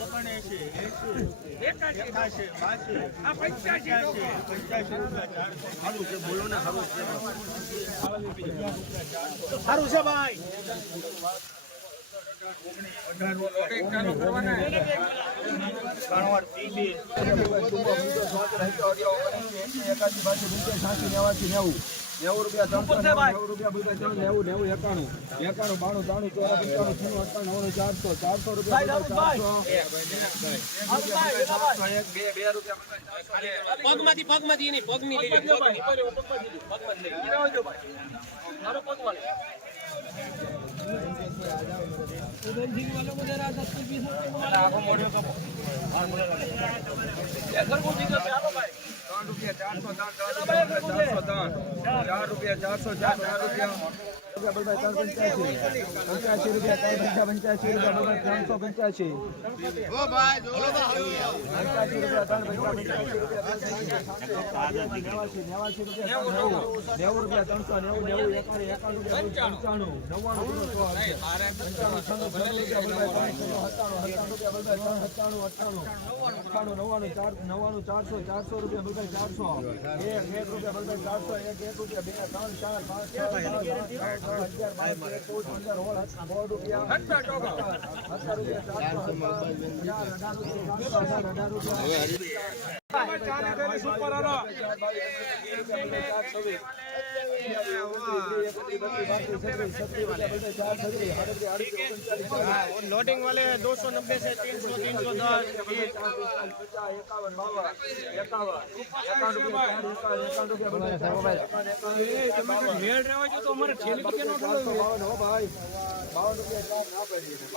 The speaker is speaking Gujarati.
કોઈ આગળ કયો ભાઈ જલ્દી ત્રણ વાગી લવો એ ભાઈ જલ્દી લવો સારું છે ભાઈ નેવું રૂપિયા ત્રણસો નેવું. રૂપિયા બધા ત્રણ નેવું નેવું એકાણું. એકાણું બાણું ત્રાણું ચોરા પંચાણું છન્નું અઠ્ઠાણું નવ્વાણું ચારસો ચારસો રૂપિયા ચારસો. એક બે બે રૂપિયા પગમાંથી પગમાંથી એની પગની લઈ લે પગની. ત્રણ રૂપિયા ચારસો ત્રણ ચારસો ત્રણ ચાર રૂપિયા ચારસો ચાર ચાર રૂપિયા નવ્વાણું ચારસો ચારસો રૂપિયા બધા ચારસો એક એક રૂપિયા બધા ચારસો એક એક રૂપિયા બે ત્રણ ચાર પાંચ અગિયાર બાર ચૌદ પંદર સોળ સોળ રૂપિયા સત્તર રૂપિયા ચારસો ચાર અઢાર રૂપિયા અઢાર અઢાર રૂપિયા લોડિંગ વાલે દોસો નબ્બે છે તીનસો તીનસો દસ એકાવન બાવન એકાવન એકાવન રૂપિયા તો અમારે બાવન રૂપિયા